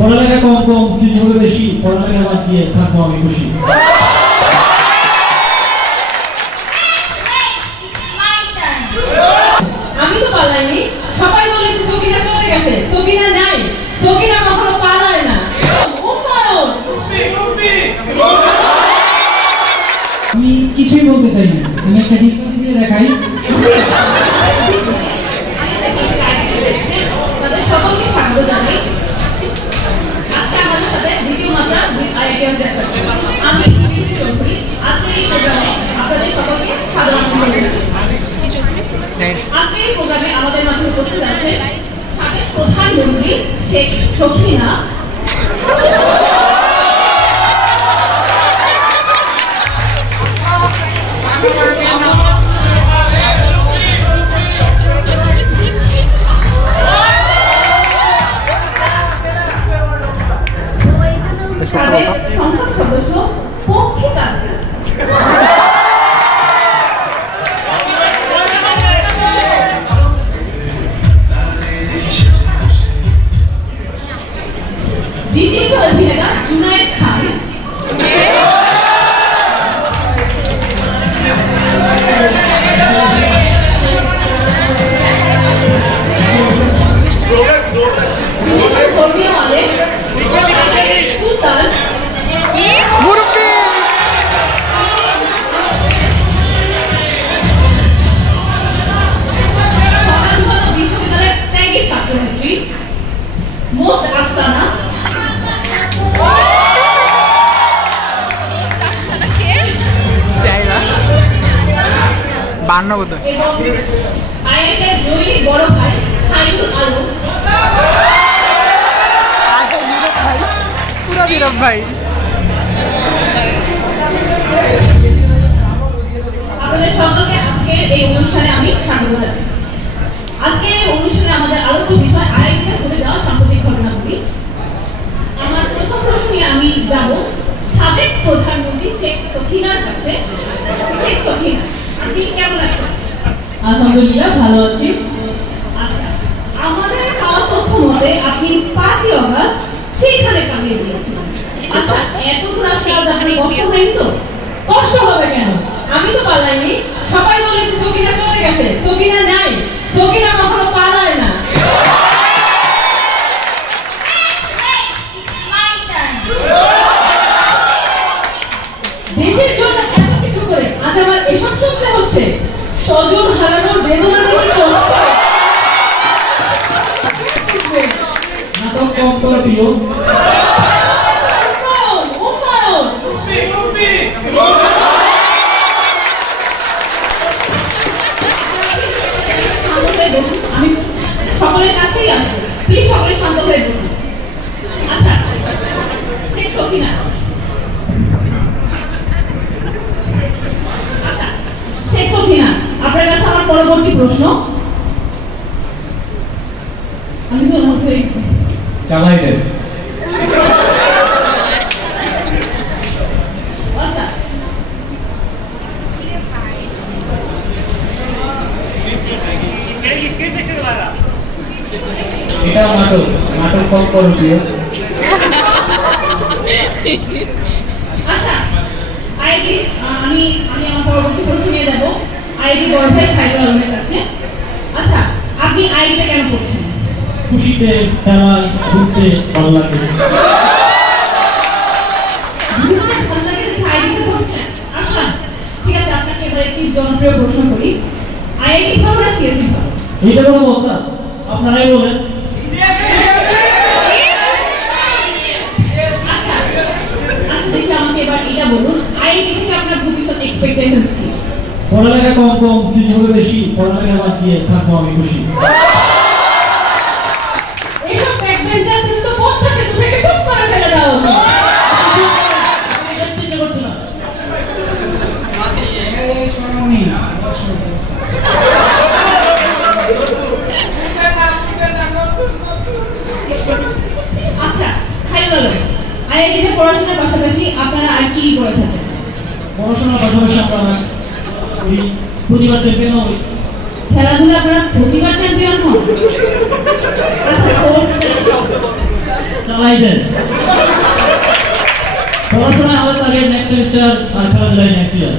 পড়ালেখা কম কম সিনিয়র বেশি, পড়ালেখা বাদ দিয়ে থাকবো আমি খুশি। আমি তো পালাইনি, সবাই বলেছে সকিনা চলে গেছে, সকিনা নাই, সকিনা কখনো পালায় না। আমি কিছুই বলতে চাই না, আমি একটা ডিপ্লোমা দিয়ে দেখাই। তাদের সকলকে স্বাগত জানাই। আজকে আমাদের সাথে দ্বিতীয় মাত্রা আমি চৌধুরী আজকের এই প্রোগ্রামে আপনাদের সকলকে সাদর আমন্ত্রণ জানাই। আজকের এই প্রোগ্রামে আমাদের মাঝে উপস্থিত আছেন সাবেক প্রধানমন্ত্রী শেখ সকিনা, সাবেক সংসদ সদস্য পক্ষী কাদের, বিশিষ্ট অভিনেতা জুনায়েদ খান, সুলতান, বিশ্ববিদ্যালয়ের ত্যাগী ছাত্রনেত্রী মোস্ট আফসানা, এবং আইএনের দৈনিক বড় ভাই খাইরুল আলম। ভাই আপনাদের সকলকে আজকের এই অনুষ্ঠানে আমি স্বাগত জানাই। আজকের এই অনুষ্ঠানে আমাদের আলোচ্য বিষয় আইএনএ ঘটে যাওয়া সাম্প্রতিক ঘটনাগুলি। আমার প্রথম প্রশ্নে আমি যাব সাবেক প্রধানমন্ত্রী শেখ সকিনার কাছে। শেখ সকিনা, আপনি কেমন আছেন? আলহামদুলিল্লাহ ভালো আছি। আচ্ছা, আমাদের পাওয়া তথ্য মতে আপনি 5ই আগস্ট সেইখানে পালিয়ে গিয়েছিলেন। আচ্ছা, এত দূর আসতে আপনার কষ্ট হয়নি তো? কষ্ট হবে কেন? আমি তো পালাইনি, সবাই বলেছে সকিনা চলে গেছে, সকিনা নাই, সকিনা কখনো পালায় না। দেশের জন্য এত কিছু করে আজ আমার এসব শুনতে হচ্ছে। স্বজন হারানোর বেদনা থেকে কষ্ট। নাটক কম করে দিও। আমি সকলের কাছেই আসবো, প্লিজ সকলে শান্ত হয়ে বসুন। আচ্ছা, শেখ সকিনা, আচ্ছা শেখ সকিনা, আপনার কাছে আমার পরবর্তী প্রশ্ন। আমি তো নোট হয়ে গেছি, চালাই দেন। আচ্ছা এটা নাটক, নাটক কম করে দিও। আচ্ছা আইডি, আমি আমার পরবর্তী প্রশ্ন নিয়ে যাব আইডি বড় ভাই খাইরুল আলমের কাছে। আচ্ছা, আপনি আইডিটা কেন করছেন? খুশিতে খেলায় ঘুরতে ভালো লাগে। আচ্ছা ঠিক আছে, আপনাকে এবার একটি জনপ্রিয় প্রশ্ন করি, আইআইটি ভালো না সিএসসি ভালো? এইটা কোনো কথা, আপনারাই বলেন। আচ্ছা আচ্ছা দেখি আমাকে এবার এটা বলুন, আইআইটি থেকে আপনার ভবিষ্যৎ এক্সপেকটেশন কি? পড়ালেখা কম কম সিনিয়র বেশি, পড়ালেখা বাদ দিয়ে থাকবো আমি খুশি। এসব ব্যাকবেঞ্চারদের তো পদ্মা সেতু থেকে টুক করে ফেলে দেওয়া উচিত। আচ্ছা খাইরুল আলম, আইআইটিতে পড়াশোনার পাশাপাশি আপনারা আর কি করে থাকেন? পড়াশোনার পাশাপাশি আমরা প্রতিবার চ্যাম্পিয়ন হই। খেলাধুলা আপনারা প্রতিবার চ্যাম্পিয়ন হন? চালাই দেন। পড়াশোনায় আমাদের টার্গেট নেক্সট সেমিস্টার আর খেলাধুলায় নেক্সট ইয়ার।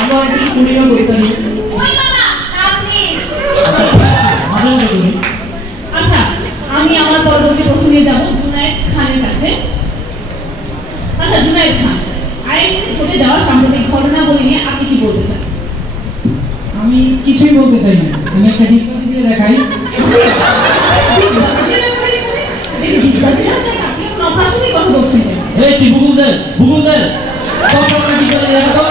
আমরা কিছু করি না বই তাই আচ্ছা, আমি আমার পরবর্তী প্রশ্ন নিয়ে যাব জুনায়েদ খানের কাছে। আচ্ছা জুনায়েদ খান, আইন ঘটে যাওয়া সাম্প্রতিক ঘটনাবলী নিয়ে আপনি কি বলতে চান? আমি কিছুই বলতে চাই না, আমি একটা ডিগবাজি দিয়ে দেখাই। কথা বলছেন এই তুই গুগল দেশ সবসময় ডিগবাজি দেখা তো।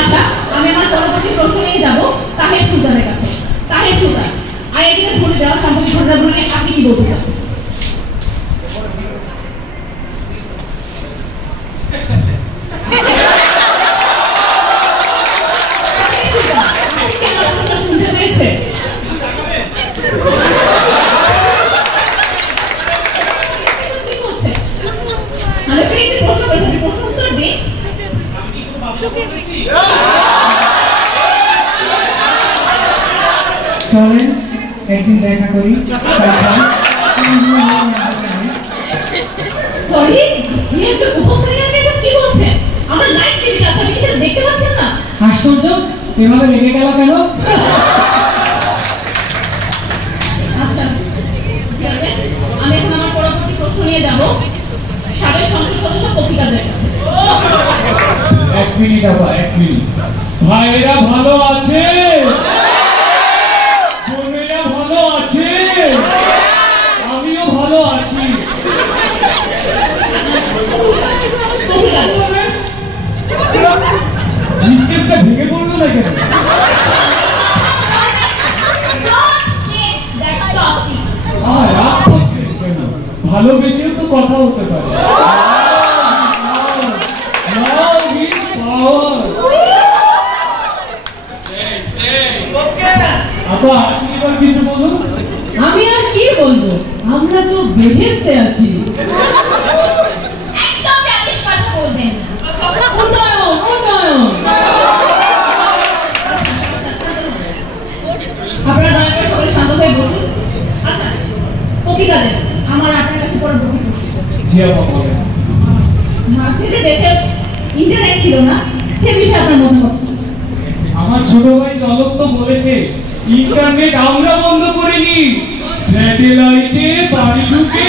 আচ্ছা, আমি আমার পরবর্তী প্রশ্ন নিয়ে যাব তাহের সুলতানের কাছে। তাহের সুলতান, আইআইটিতে ঘটে যাওয়া সাম্প্রতিক ঘটনাগুলো নিয়ে আপনি কি বলতে চান? শুনতে পেয়েছে? কি করছে? আমি একটি প্রশ্ন করেছি, প্রশ্ন উত্তর দিন। চলেন একদিন দেখা করি। সরি, কি বলছেন? আমরা লাইভ টিভি আছে, আপনি সেটা দেখতে পাচ্ছেন না? আশ্চর্য, এভাবে রেগে গেল কেন? আচ্ছা ঠিক আছে, আমি এখন আমার পরবর্তী প্রশ্ন নিয়ে যাব সাবেক সংসদ সদস্য পক্ষিকাদের কাছে। এক মিনিট আবার, এক মিনিট। ভাইয়েরা ভালো আছে? বোনেরা ভালো আছে? আমিও ভালো আছি। স্টেজটা ভেঙে পড়লো না কেন? রাগ করছেন কেন? ভালোবেসেও তো কথা হতে পারে। কিছু বলুন। আমি আর কি বলবো, আমরা তো বেহেশতে আছি। একদম রাকেশ কথা বলবেন না। উন্নয়ন আপনারা দয়া করে সকলে শান্ত হয়ে বসুন। আচ্ছা পক্ষিকাদের, আমার আপনার কাছে পরবর্তী প্রশ্ন। জি আপা, মাঝে যে দেশের ইন্টারনেট ছিল না সে বিষয়ে আপনার মতামত কি? আমার ছোট ভাই চলক তো বলেছে ইন্টারনেট আমরা বন্ধ করিনি, স্যাটেলাইটে বাড়ি ঢুকে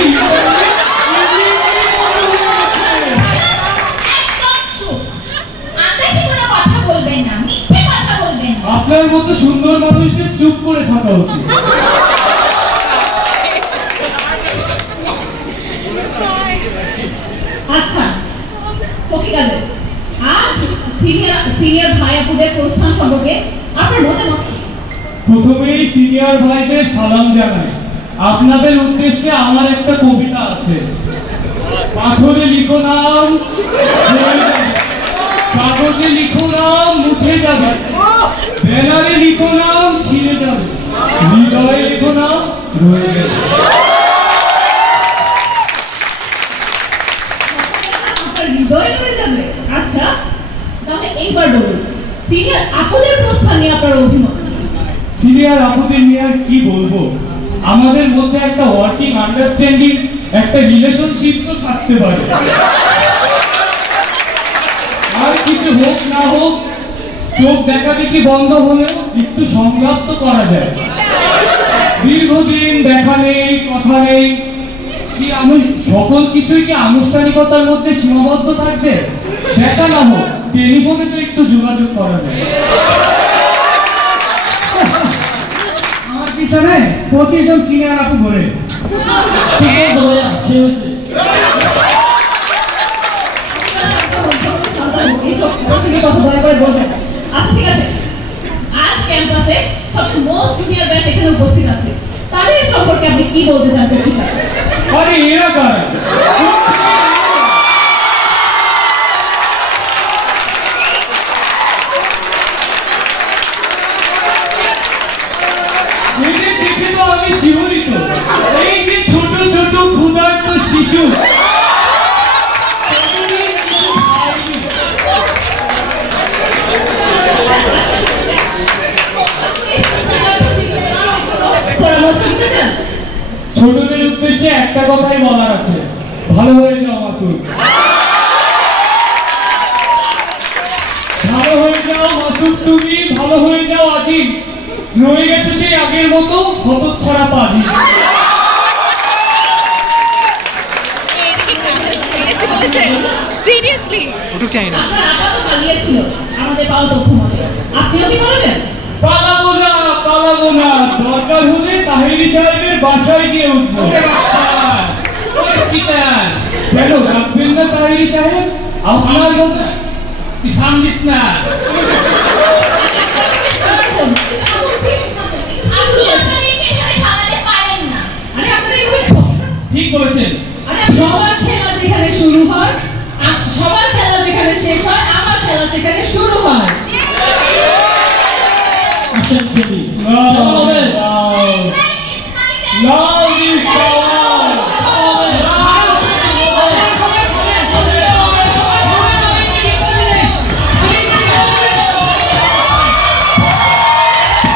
আপনার মতো সুন্দর মানুষদের চুপ করে থাকা উচিত। আচ্ছা পক্ষিকাদের, আজ সিনিয়র ভাই আপুদের প্রস্থান সম্পর্কে আপনার মতামত কি? প্রথমেই সিনিয়র ভাইদের সালাম জানাই। আপনাদের উদ্দেশ্যে আমার একটা কবিতা আছে। পাথরে লিখো নাম, কাগজে লিখো নাম, মুছে যাবে, ব্যানারে লিখো নাম, ছিঁড়ে যাবে, হৃদয়ে লিখো নাম, রয়ে যাবে। আপনার হৃদয়ে রয়ে যাবে? আচ্ছা তাহলে এইবার বলুন সিনিয়র আপুদের প্রস্থান নিয়ে আপনার অভিমত। সিনিয়র আপুদের নিয়ে আর কি বলবো, আমাদের মধ্যে একটা ওয়ার্কিং আন্ডারস্ট্যান্ডিং, একটা রিলেশনশিপ তো থাকতে পারে। আর কিছু হোক না হোক, চোখ দেখাদেখি বন্ধ হলেও একটু সংলাপ তো করা যায়। দীর্ঘদিন দেখা নেই, কথা নেই, কি আমি সকল কিছুই কি আনুষ্ঠানিকতার মধ্যে সীমাবদ্ধ থাকবে? দেখা না হোক, টেলিফোনে তো একটু যোগাযোগ করা যায়। আমার পিছনে 25 জন সিনিয়র আপু ঘুরে। ঠিক আছে ভাইয়া, ঠিক আছে। আচ্ছা ঠিক আছে, আজ ক্যাম্পাসে সবচেয়ে মোস্ট জুনিয়র ব্যাচ এখানে উপস্থিত আছে, তাদের সম্পর্কে আপনি কি বলতে চান? ঠিক আছে, আরে এরা কারা? এদের দেখে তো আমি শিহরিত। এই যে ছোট ছোট ক্ষুধার্ত শিশু, একটা কথাই বলার আছে, ভালো হয়ে যাও মাসুদ, ভালো হয়ে যাও মাসুদ, তুমি ভালো হয়ে যাও আজি, রয়ে গেছে সেই আগের মতো হতচ্ছাড়া পাজি। সিরিয়াসলি ওটুক চাই না। আপনার আপা তো পালিয়েছিল আমাদের পাওয়া তথ্য মতে, আপনিও কি বলবেন? পালাবো না, দরকার হলে তাহিরি সাহেবের বাসায় গিয়ে উঠবো। কেন রাখবেন না তাহিরি সাহেব? আপনার কথা তুই সামলিস না। ঠিক বলেছেন। সবার খেলা যেখানে শুরু হয়, সবার খেলা যেখানে শেষ হয়, আমার খেলা সেখানে শুরু হয়। আসেন খেলি।